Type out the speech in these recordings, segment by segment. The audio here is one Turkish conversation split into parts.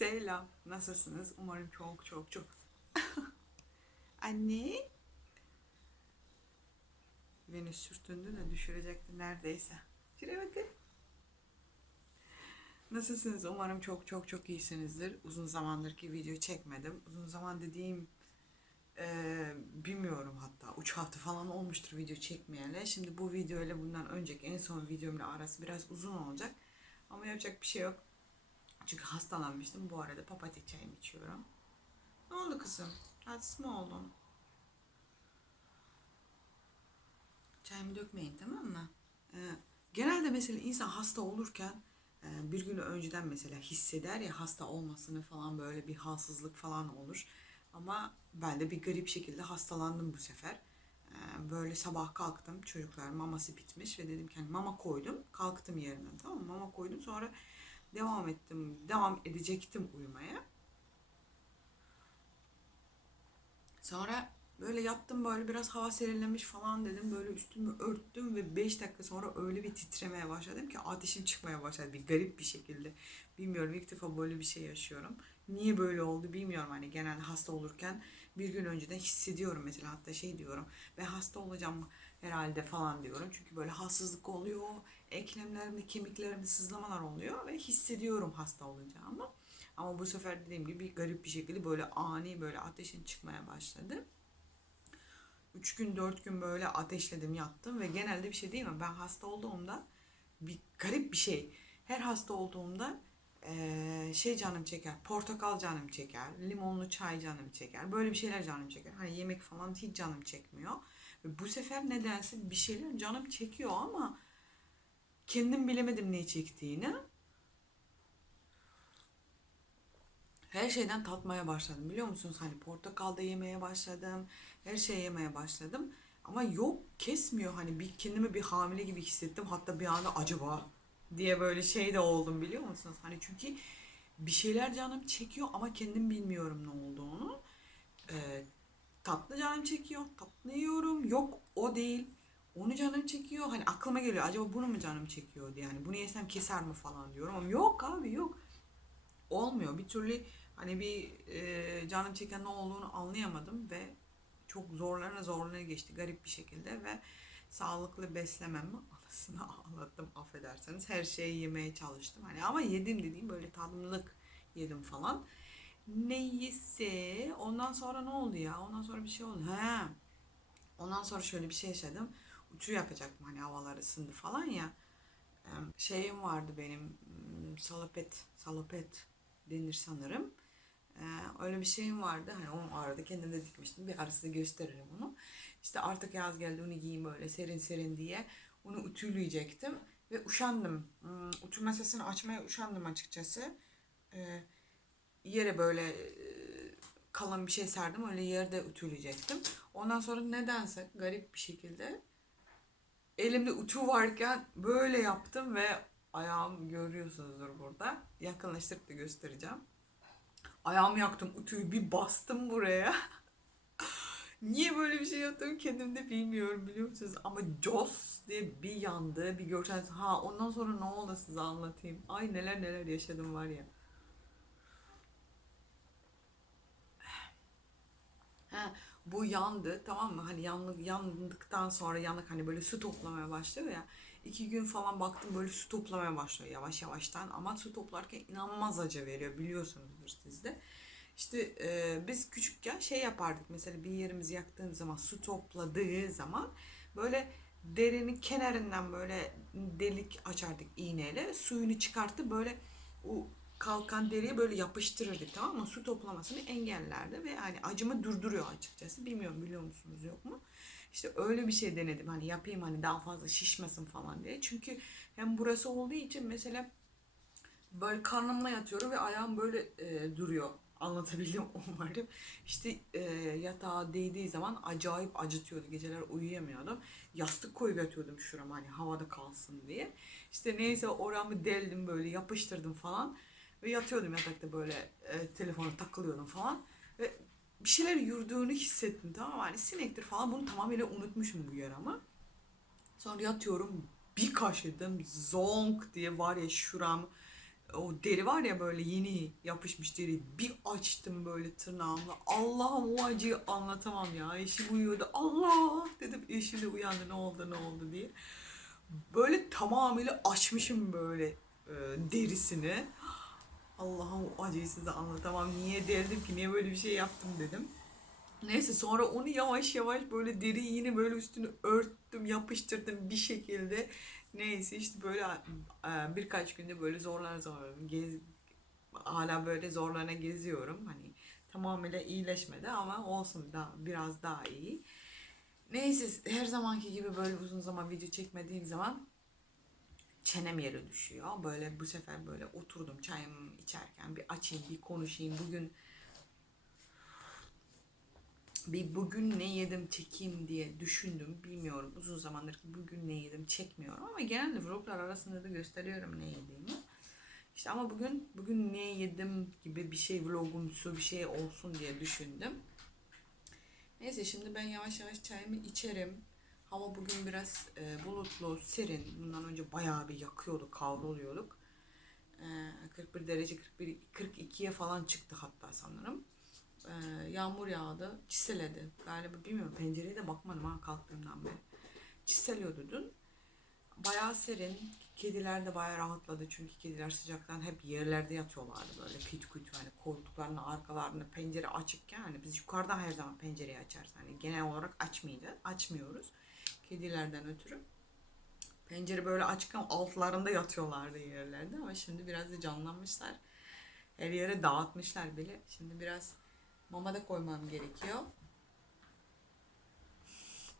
Selam. Nasılsınız? Umarım çok çok çok. Anne. Beni sürtündü de düşürecekti neredeyse. Şuraya bakın. Nasılsınız? Umarım çok çok çok iyisinizdir. Uzun zamandır ki video çekmedim. Uzun zaman dediğim eee, bilmiyorum hatta 3 hafta falan olmuştur video çekmeyeli. Şimdi bu video ile bundan önceki en son videomla arası biraz uzun olacak. Ama yapacak bir şey yok. Çünkü hastalanmıştım. Bu arada papatya çayımı içiyorum. Ne oldu kızım? Rahatsız mı oldun? Çayımı dökmeyin tamam mı? Ee, genelde mesela insan hasta olurken e, bir gün önceden mesela hisseder ya hasta olmasını falan böyle bir halsizlik falan olur. Ama ben de bir garip şekilde hastalandım bu sefer. Ee, böyle sabah kalktım çocuklar maması bitmiş ve dedim ki hani mama koydum kalktım yerinden tamam mı? Mama koydum sonra devam ettim devam edecektim uyumaya. Sonra böyle yattım böyle biraz hava serinlemiş falan dedim. Böyle üstümü örttüm ve 5 dakika sonra öyle bir titremeye başladım ki ateşim çıkmaya başladı. Bir garip bir şekilde. Bilmiyorum ilk defa böyle bir şey yaşıyorum. Niye böyle oldu bilmiyorum. Hani genelde hasta olurken bir gün önceden hissediyorum mesela hatta şey diyorum. Ben hasta olacağım herhalde falan diyorum. Çünkü böyle halsizlik oluyor. Eklemlerimde, kemiklerimde sızlamalar oluyor ve hissediyorum hasta olacağımı. Ama bu sefer dediğim gibi garip bir şekilde böyle ani böyle ateşin çıkmaya başladı. Üç gün dört gün böyle ateşledim yattım ve genelde bir şey değil mi? Ben hasta olduğumda bir garip bir şey. Her hasta olduğumda şey canım çeker. Portakal canım çeker. Limonlu çay canım çeker. Böyle bir şeyler canım çeker. Hani yemek falan hiç canım çekmiyor. Ve bu sefer nedense bir şeyler canım çekiyor ama kendim bilemedim ne çektiğini. her şeyden tatmaya başladım biliyor musunuz? Hani portakal da yemeye başladım. Her şeyi yemeye başladım. Ama yok kesmiyor. Hani bir kendimi bir hamile gibi hissettim. Hatta bir anda acaba diye böyle şey de oldum biliyor musunuz? Hani çünkü bir şeyler canım çekiyor ama kendim bilmiyorum ne olduğunu. Ee, tatlı canım çekiyor. Tatlı yiyorum. Yok o değil. Onu canım çekiyor. Hani aklıma geliyor. Acaba bunu mu canım çekiyor diye. Yani bunu yesem keser mi falan diyorum. Ama yok abi yok olmuyor. Bir türlü hani bir e, canım çeken ne olduğunu anlayamadım ve çok zorlarına zorlarına geçti garip bir şekilde ve sağlıklı beslememi anasını ağlattım affederseniz. Her şeyi yemeye çalıştım. Hani ama yedim dediğim böyle tadımlık yedim falan. Neyse ondan sonra ne oldu ya? Ondan sonra bir şey oldu. He. Ondan sonra şöyle bir şey yaşadım. Uçu yapacaktım hani havalar ısındı falan ya. Şeyim vardı benim hmm, salopet, salopet denir sanırım. Ee, öyle bir şeyim vardı. Hani onu arada kendim de dikmiştim. Bir arasını gösteririm onu. İşte artık yaz geldi onu giyeyim böyle serin serin diye. Onu ütüleyecektim. Ve uşandım. Hmm, Ütü masasını açmaya uşandım açıkçası. Ee, yere böyle e, kalan bir şey serdim. Öyle yerde ütüleyecektim. Ondan sonra nedense garip bir şekilde elimde ütü varken böyle yaptım ve ayağım görüyorsunuzdur burada. Yakınlaştırıp da göstereceğim. Ayağımı yaktım, ütüyü bir bastım buraya. Niye böyle bir şey yaptım kendim de bilmiyorum biliyor musunuz? Ama Jos diye bir yandı, bir görseniz ha ondan sonra ne oldu size anlatayım. Ay neler neler yaşadım var ya. Ha, bu yandı tamam mı? Hani yanlık, yandıktan sonra yanık hani böyle su toplamaya başlıyor ya. İki gün falan baktım böyle su toplamaya başlıyor yavaş yavaştan. Ama su toplarken inanılmaz acı veriyor biliyorsunuzdur siz de. İşte e, biz küçükken şey yapardık mesela bir yerimizi yaktığın zaman su topladığı zaman böyle derinin kenarından böyle delik açardık iğneyle suyunu çıkartıp böyle o kalkan deriye böyle yapıştırırdık tamam mı? Su toplamasını engellerdi ve hani acımı durduruyor açıkçası. Bilmiyorum biliyor musunuz yok mu? İşte öyle bir şey denedim hani yapayım hani daha fazla şişmesin falan diye. Çünkü hem burası olduğu için mesela böyle karnımla yatıyorum ve ayağım böyle e, duruyor. Anlatabildim umarım. İşte e, yatağa değdiği zaman acayip acıtıyordu. Geceler uyuyamıyordum. Yastık koyup yatıyordum şurama hani havada kalsın diye. İşte neyse oramı deldim böyle yapıştırdım falan. Ve yatıyordum yatakta böyle e, telefona takılıyordum falan. Ve bir şeyler yürüdüğünü hissettim tamam mı? Hani sinektir falan bunu tamamıyla unutmuşum bu yarama. Sonra yatıyorum bir kaşıdım zonk diye var ya şuram o deri var ya böyle yeni yapışmış deri bir açtım böyle tırnağımla Allah'ım o acıyı anlatamam ya eşim uyuyordu Allah dedim eşim de uyandı ne oldu ne oldu diye böyle tamamıyla açmışım böyle e, derisini Allah'ım o acıyı size anlatamam niye derdim ki niye böyle bir şey yaptım dedim Neyse sonra onu yavaş yavaş böyle deri yine böyle üstünü örttüm, yapıştırdım bir şekilde. Neyse işte böyle e, birkaç günde böyle zorlar zorlar gez, hala böyle zorlarına geziyorum. Hani tamamıyla iyileşmedi ama olsun da biraz daha iyi. Neyse her zamanki gibi böyle uzun zaman video çekmediğim zaman çenem yere düşüyor. Böyle bu sefer böyle oturdum çayımı içerken bir açayım bir konuşayım. Bugün bir bugün ne yedim çekeyim diye düşündüm. Bilmiyorum uzun zamandır bugün ne yedim çekmiyorum ama genelde vloglar arasında da gösteriyorum ne yediğimi. İşte ama bugün bugün ne yedim gibi bir şey vlogumsu bir şey olsun diye düşündüm. Neyse şimdi ben yavaş yavaş çayımı içerim. Hava bugün biraz e, bulutlu, serin. Bundan önce bayağı bir yakıyordu, kavruluyorduk. E, 41 derece 41 42'ye falan çıktı hatta sanırım e, yağmur yağdı, çiseledi. Galiba bilmiyorum pencereye de bakmadım ha kalktığımdan beri. Çiseliyordu dün. Bayağı serin. Kediler de bayağı rahatladı çünkü kediler sıcaktan hep yerlerde yatıyorlardı böyle küt küt hani koltuklarının arkalarında pencere açıkken hani biz yukarıdan her zaman pencereyi açarız. Hani genel olarak açmayacağız, açmıyoruz kedilerden ötürü. Pencere böyle açıkken altlarında yatıyorlardı yerlerde ama şimdi biraz da canlanmışlar. Her yere dağıtmışlar bile. Şimdi biraz Mama da koymam gerekiyor.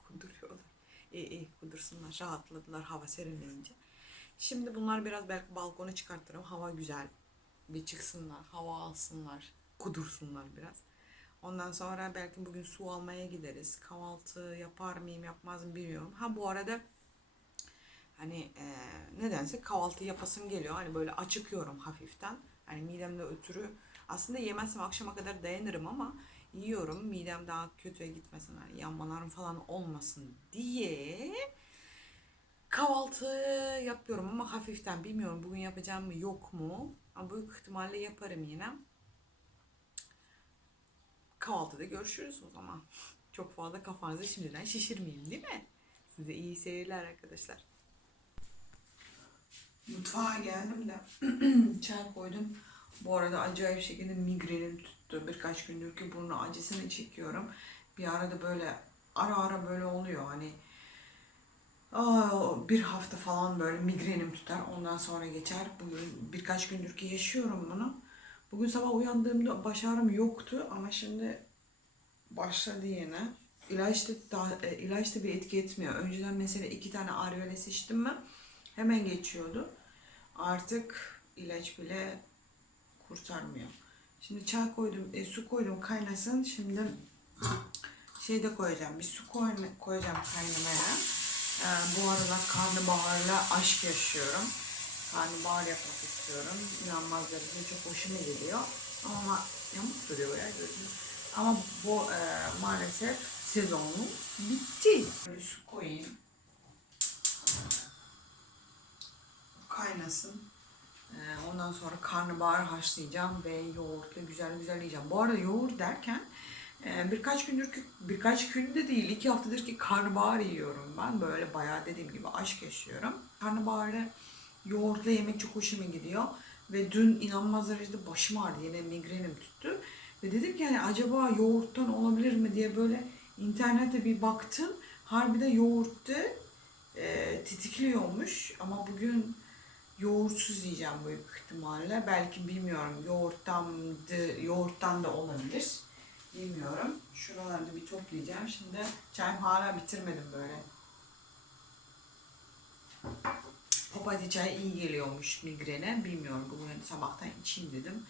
Kuduruyorlar. İyi iyi kudursunlar. Rahatladılar hava serinleyince. Şimdi bunlar biraz belki balkona çıkartırım. Hava güzel. Bir çıksınlar. Hava alsınlar. Kudursunlar biraz. Ondan sonra belki bugün su almaya gideriz. Kahvaltı yapar mıyım yapmaz mı bilmiyorum. Ha bu arada hani e, nedense kahvaltı yapasım geliyor. Hani böyle acıkıyorum hafiften. Hani midemde ötürü aslında yemezsem akşama kadar dayanırım ama yiyorum. Midem daha kötüye gitmesin. Hani yanmalarım falan olmasın diye kahvaltı yapıyorum ama hafiften bilmiyorum bugün yapacağım mı yok mu. Ama büyük ihtimalle yaparım yine. Kahvaltıda görüşürüz o zaman. Çok fazla kafanızı şimdiden şişirmeyeyim değil mi? Size iyi seyirler arkadaşlar. Mutfağa geldim de çay koydum. Bu arada acayip şekilde migrenim tuttu. Birkaç gündür ki burnu acısını çekiyorum. Bir arada böyle ara ara böyle oluyor hani aa, bir hafta falan böyle migrenim tutar. Ondan sonra geçer. Bugün birkaç gündür ki yaşıyorum bunu. Bugün sabah uyandığımda baş ağrım yoktu ama şimdi başladı yine. İlaç da, daha, e, ilaç da bir etki etmiyor. Önceden mesela iki tane Arveles içtim mi hemen geçiyordu. Artık ilaç bile kurtarmıyor. Şimdi çay koydum, e, su koydum kaynasın. Şimdi şey de koyacağım. Bir su koy, koyacağım kaynamaya. E, bu aralar karnabaharla aşk yaşıyorum. Karnabahar yapmak istiyorum. İnanmaz derecede çok hoşuma geliyor. Ama yamuk duruyor ya gözüm. Ama bu e, maalesef sezonu bitti. Böyle su koyayım. Kaynasın. Ee, Ondan sonra karnabahar haşlayacağım ve yoğurtla güzel güzel yiyeceğim. Bu arada yoğurt derken e, birkaç gündür ki birkaç günde değil iki haftadır ki karnabahar yiyorum ben. Böyle bayağı dediğim gibi aşk yaşıyorum. Karnabaharı yoğurtla yemek çok hoşuma gidiyor. Ve dün inanılmaz derecede başım ağrıdı. Yine migrenim tuttu. Ve dedim ki yani acaba yoğurttan olabilir mi diye böyle internete bir baktım. Harbide yoğurtta e, titikliyormuş. Ama bugün yoğurtsuz yiyeceğim büyük ihtimalle. Belki bilmiyorum yoğurttan da, yoğurttan da olabilir. Bilmiyorum. Şuralarda bir toplayacağım. Şimdi çayım hala bitirmedim böyle. Papatya çayı iyi geliyormuş migrene. Bilmiyorum. Bugün sabahtan içeyim dedim.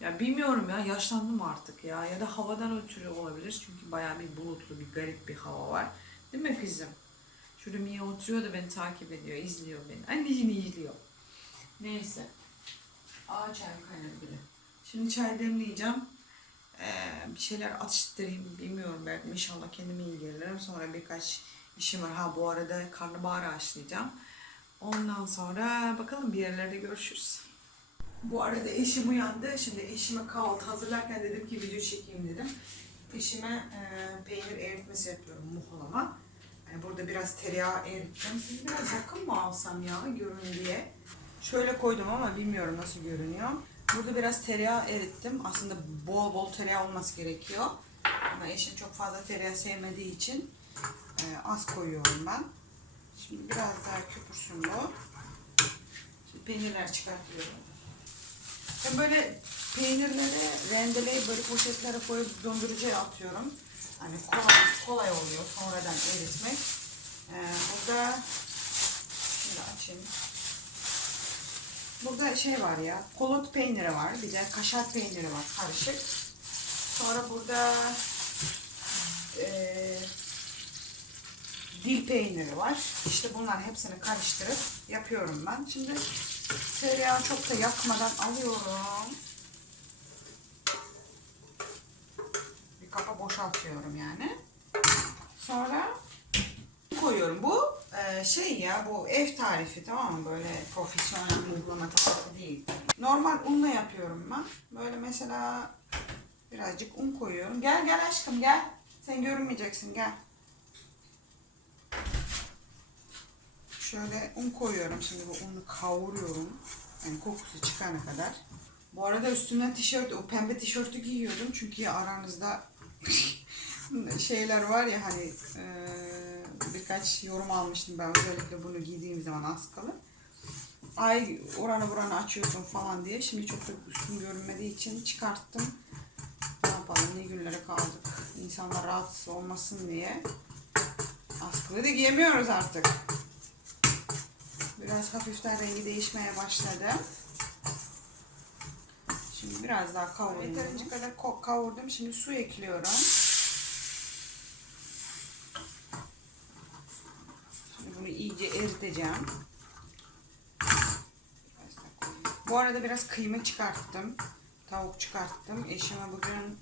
Ya bilmiyorum ya yaşlandım artık ya. Ya da havadan ötürü olabilir. Çünkü bayağı bir bulutlu, bir garip bir hava var. Değil mi kızım? Şurada Mia oturuyor da beni takip ediyor, izliyor beni. Anneciğini izliyor. Neyse. Aa çayım kaynadı. Şimdi çay demleyeceğim. Ee, bir şeyler atıştırayım bilmiyorum belki inşallah kendime iyi gelirim. Sonra birkaç işim var. Ha bu arada karnabahar haşlayacağım. Ondan sonra bakalım bir yerlerde görüşürüz. Bu arada eşim uyandı. Şimdi eşime kahvaltı hazırlarken dedim ki video çekeyim dedim. Eşime e, peynir eritmesi yapıyorum muhlama. Yani burada biraz tereyağı erittim. Biraz yakın mı alsam ya görün diye. Şöyle koydum ama bilmiyorum nasıl görünüyor. Burada biraz tereyağı erittim. Aslında bol bol tereyağı olması gerekiyor. Ama eşim çok fazla tereyağı sevmediği için e, az koyuyorum ben. Şimdi biraz daha köpürsün bu. Şimdi peynirler çıkartıyorum. Ben böyle peynirleri rendeleyip böyle poşetlere koyup dondurucuya atıyorum. Hani kolay, kolay oluyor sonradan eritmek. Ee, burada şimdi açayım. Burada şey var ya, kolot peyniri var, bir de kaşar peyniri var karışık. Sonra burada eee dil peyniri var. İşte bunların hepsini karıştırıp yapıyorum ben. Şimdi tereyağı çok da yakmadan alıyorum. Bir kapa boşaltıyorum yani. Sonra koyuyorum. Bu e, şey ya bu ev tarifi tamam mı? Böyle profesyonel uygulama tarifi değil. Normal unla yapıyorum ben. Böyle mesela birazcık un koyuyorum. Gel gel aşkım gel. Sen görünmeyeceksin gel. Şöyle un koyuyorum. Şimdi bu unu kavuruyorum. Yani kokusu çıkana kadar. Bu arada üstünden tişört, o pembe tişörtü giyiyordum. Çünkü aranızda şeyler var ya hani eee, birkaç yorum almıştım ben özellikle bunu giydiğim zaman askalı. Ay oranı buranı açıyorsun falan diye. Şimdi çok da üstüm görünmediği için çıkarttım. Ne yapalım ne günlere kaldık. İnsanlar rahatsız olmasın diye. Askılı da giyemiyoruz artık. Biraz hafiften rengi değişmeye başladı. Şimdi biraz daha kavurayım. Yeterince kadar kavurdum. Şimdi su ekliyorum. Şimdi bunu iyice eriteceğim. Bu arada biraz kıyma çıkarttım. Tavuk çıkarttım. Eşime bugün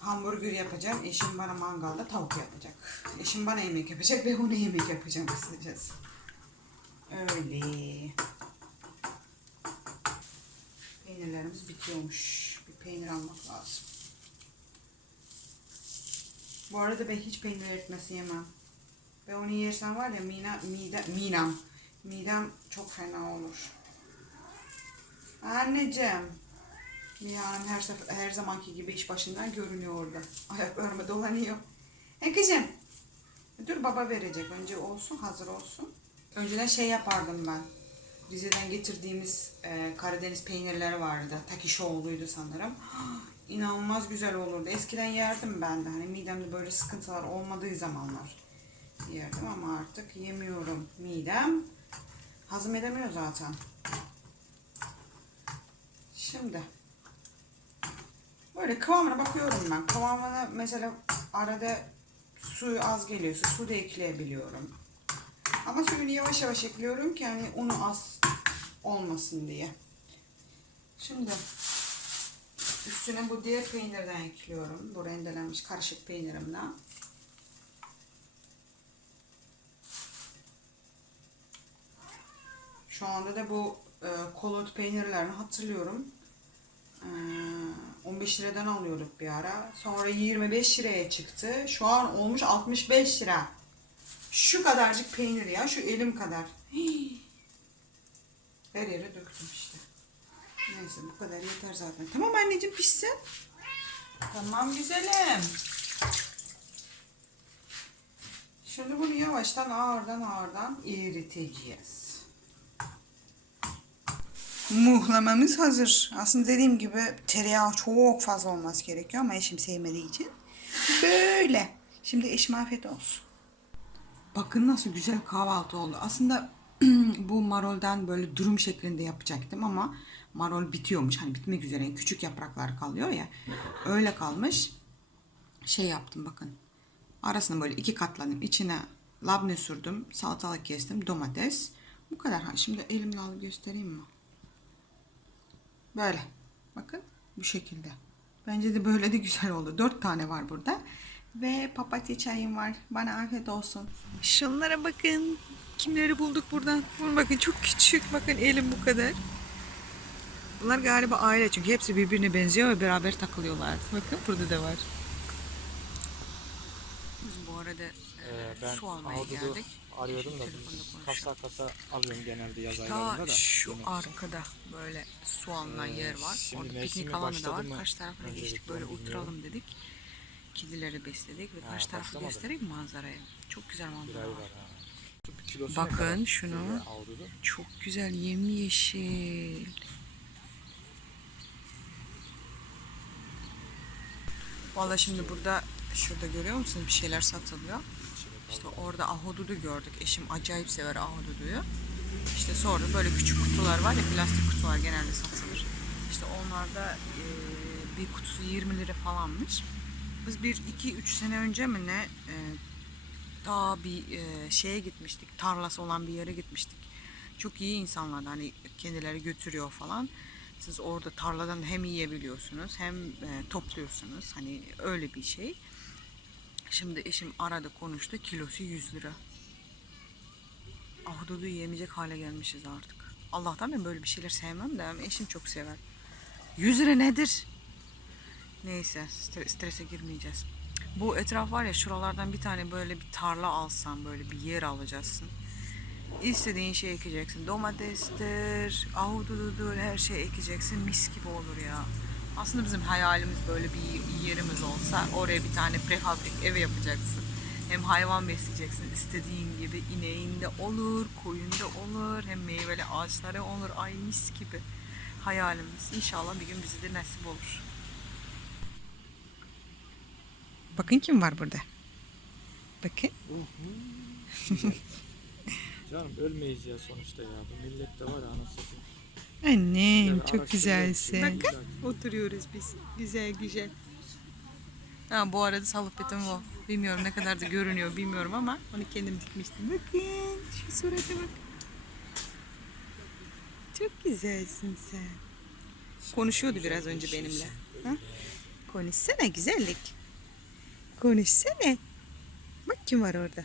hamburger yapacağım. Eşim bana mangalda tavuk yapacak. Eşim bana yemek yapacak ve ona yemek yapacağım kısacası. Öyle. Peynirlerimiz bitiyormuş. Bir peynir almak lazım. Bu arada ben hiç peynir eritmesi yemem. Ve onu yersem var ya mina, mide, midem, midem çok fena olur. Anneciğim. Mia'nın her, sefer, her zamanki gibi iş başından görünüyor orada. Ayaklarıma dolanıyor. E kızım. Dur baba verecek. Önce olsun hazır olsun. Önceden şey yapardım ben. Rize'den getirdiğimiz e, Karadeniz peynirleri vardı. Takişoğlu'ydu sanırım. İnanılmaz güzel olurdu. Eskiden yerdim ben de. Hani midemde böyle sıkıntılar olmadığı zamanlar yerdim ama artık yemiyorum. Midem hazmedemiyor zaten. Şimdi böyle kıvamına bakıyorum ben. Kıvamına mesela arada suyu az geliyorsa su da ekleyebiliyorum. Ama suyunu yavaş yavaş ekliyorum ki hani unu az olmasın diye. Şimdi üstüne bu diğer peynirden ekliyorum. Bu rendelenmiş karışık peynirimden. Şu anda da bu e, kolot peynirlerini hatırlıyorum. E, 15 liradan alıyorduk bir ara. Sonra 25 liraya çıktı. Şu an olmuş 65 lira. Şu kadarcık peynir ya. Şu elim kadar. Hii. Her yere döktüm işte. Neyse bu kadar yeter zaten. Tamam anneciğim pişsin. Tamam güzelim. Şimdi bunu yavaştan ağırdan ağırdan eriteceğiz. Muhlamamız hazır. Aslında dediğim gibi tereyağı çok fazla olması gerekiyor ama eşim sevmediği için böyle. Şimdi eşim afiyet olsun. Bakın nasıl güzel kahvaltı oldu. Aslında bu maroldan böyle durum şeklinde yapacaktım ama marol bitiyormuş. Hani bitmek üzere küçük yapraklar kalıyor ya. Öyle kalmış. Şey yaptım bakın. Arasını böyle iki katladım. İçine labne sürdüm. Salatalık kestim. Domates. Bu kadar. Ha, şimdi elimle alıp göstereyim mi? Böyle. Bakın bu şekilde. Bence de böyle de güzel oldu. Dört tane var burada. Ve papatya çayım var. Bana afiyet olsun. Şunlara bakın. Kimleri bulduk buradan? Bakın çok küçük. Bakın elim bu kadar. Bunlar galiba aile çünkü hepsi birbirine benziyor ve beraber takılıyorlar. Bakın burada da var. Biz bu arada Ee, e, ben su almaya geldik. arıyordum da kasa kasa alıyorum genelde yaz Ta aylarında da. şu yemek için. arkada böyle su alınan Ee, yer var. Orada piknik alanı da var. mı? Karşı tarafına geçtik böyle oturalım dedik. Kedileri besledik ve karşı tarafı başlamadı. göstereyim mi manzarayı. Çok güzel manzara var. kilosu ne Bakın kadar? şunu. Şöyle ahududu. Çok güzel yemyeşil. Valla şimdi burada şurada görüyor musunuz bir şeyler satılıyor. İşte orada ahududu gördük. Eşim acayip sever ahududuyu. İşte sonra böyle küçük kutular var ya plastik kutular genelde satılır. İşte onlarda e, bir kutusu 20 lira falanmış. Biz bir iki üç sene önce mi ne e, daha bir e, şeye gitmiştik. Tarlası olan bir yere gitmiştik. Çok iyi insanlar hani kendileri götürüyor falan. Siz orada tarladan hem yiyebiliyorsunuz hem e, topluyorsunuz. Hani öyle bir şey. Şimdi eşim aradı konuştu. Kilosu 100 lira. Ahududu yemeyecek hale gelmişiz artık. Allah'tan ben böyle bir şeyler sevmem de eşim çok sever. 100 lira nedir? Neyse stre- strese girmeyeceğiz. Bu etraf var ya şuralardan bir tane böyle bir tarla alsan böyle bir yer alacaksın. İstediğin şey ekeceksin. Domatestir, ahudududur her şey ekeceksin. Mis gibi olur ya. Aslında bizim hayalimiz böyle bir yerimiz olsa oraya bir tane prefabrik ev yapacaksın. Hem hayvan besleyeceksin istediğin gibi. ineğinde olur, koyunda olur, hem meyveli ağaçları olur. Ay mis gibi hayalimiz. İnşallah bir gün bize de nasip olur. Bakın kim var burada. Bakın. Canım ölmeyiz ya sonuçta ya. Bu millette var ya anasını. Annem Yani çok güzelsin. Bakın. Bakın oturuyoruz biz. Güzel güzel. Ha, bu arada salıpetim o. Bilmiyorum ne kadar da görünüyor bilmiyorum ama onu kendim dikmiştim. Bakın şu surata bak. Çok güzelsin sen. Konuşuyordu biraz önce benimle. Ha? Konuşsana güzellik. Konuşsana. Bak kim var orada.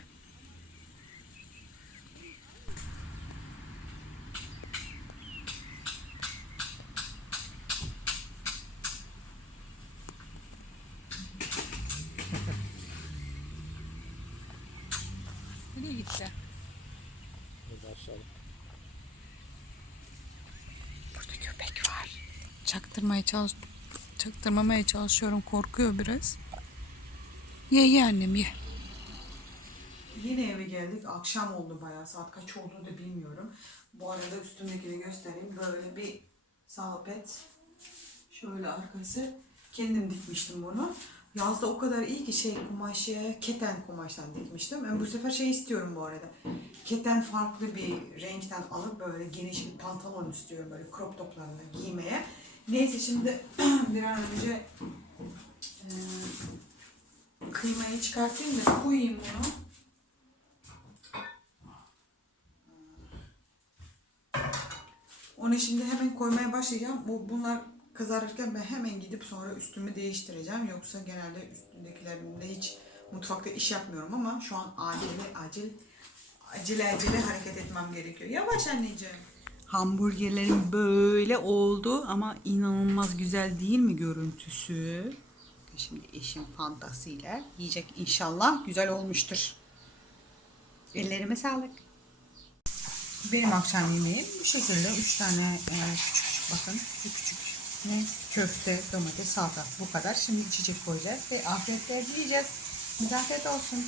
Nereye gitti? Burada aşağıda. Burada köpek var. Çaktırmaya çalış çaktırmamaya çalışıyorum. Korkuyor biraz. Ye ye annem ye. Yine eve geldik. Akşam oldu bayağı. Saat kaç olduğunu da bilmiyorum. Bu arada üstümdekini göstereyim. Böyle bir salpet. Şöyle arkası. Kendim dikmiştim bunu. Yazda o kadar iyi ki şey kumaşı keten kumaştan dikmiştim. Ben bu sefer şey istiyorum bu arada. Keten farklı bir renkten alıp böyle geniş bir pantolon istiyorum böyle crop toplarında giymeye. Neyse şimdi bir an önce e, kıymayı çıkartayım da koyayım bunu. Onu şimdi hemen koymaya başlayacağım. Bu bunlar kızarırken ben hemen gidip sonra üstümü değiştireceğim. Yoksa genelde üstündekilerimde hiç mutfakta iş yapmıyorum ama şu an acele acil acele acele hareket etmem gerekiyor. Yavaş anneciğim. Hamburgerlerim böyle oldu ama inanılmaz güzel değil mi görüntüsü? Şimdi eşim fantasıyla yiyecek inşallah güzel olmuştur. Ellerime sağlık. Benim akşam yemeğim bu şekilde. Üç tane e, küçük küçük bakın. Bu küçük ne? Köfte, domates, salata. Bu kadar. Şimdi içecek koyacağız ve afiyetle yiyeceğiz. Bize afiyet olsun.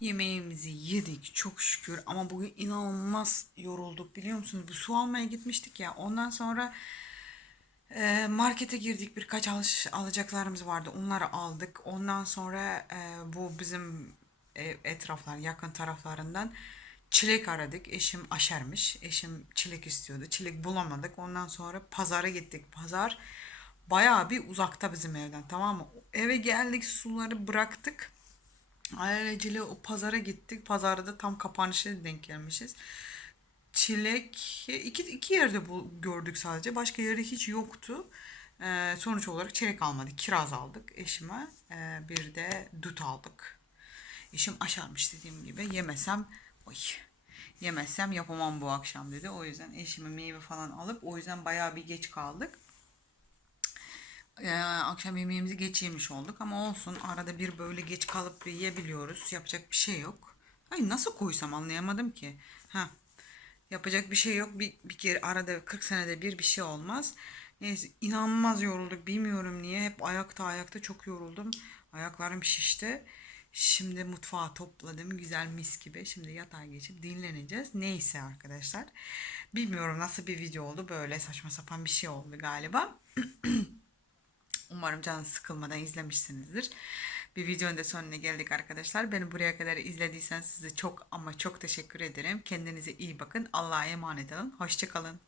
Yemeğimizi yedik çok şükür ama bugün inanılmaz yorulduk biliyor musunuz? Bu su almaya gitmiştik ya ondan sonra e, markete girdik birkaç alış, alacaklarımız vardı onları aldık. Ondan sonra e, bu bizim ev etraflar yakın taraflarından çilek aradık. Eşim aşermiş. Eşim çilek istiyordu. Çilek bulamadık. Ondan sonra pazara gittik. Pazar bayağı bir uzakta bizim evden tamam mı? Eve geldik suları bıraktık. Alelacele o pazara gittik. Pazarda tam kapanışa denk gelmişiz. Çilek iki, iki yerde bu gördük sadece. Başka yerde hiç yoktu. Ee, sonuç olarak çilek almadık. Kiraz aldık eşime. Ee, bir de dut aldık. Eşim aşarmış dediğim gibi. Yemesem oy. Yemezsem yapamam bu akşam dedi. O yüzden eşime meyve falan alıp o yüzden bayağı bir geç kaldık. Ee, akşam yemeğimizi geç yemiş olduk ama olsun arada bir böyle geç kalıp yiyebiliyoruz. Yapacak bir şey yok. Ay nasıl koysam anlayamadım ki. Ha. Yapacak bir şey yok. Bir, bir kere arada 40 senede bir bir şey olmaz. Neyse inanılmaz yorulduk. Bilmiyorum niye. Hep ayakta ayakta çok yoruldum. Ayaklarım şişti. Şimdi mutfağı topladım. Güzel mis gibi. Şimdi yatağa geçip dinleneceğiz. Neyse arkadaşlar. Bilmiyorum nasıl bir video oldu. Böyle saçma sapan bir şey oldu galiba. Umarım can sıkılmadan izlemişsinizdir. Bir videonun da sonuna geldik arkadaşlar. Beni buraya kadar izlediyseniz size çok ama çok teşekkür ederim. Kendinize iyi bakın. Allah'a emanet olun. Hoşçakalın.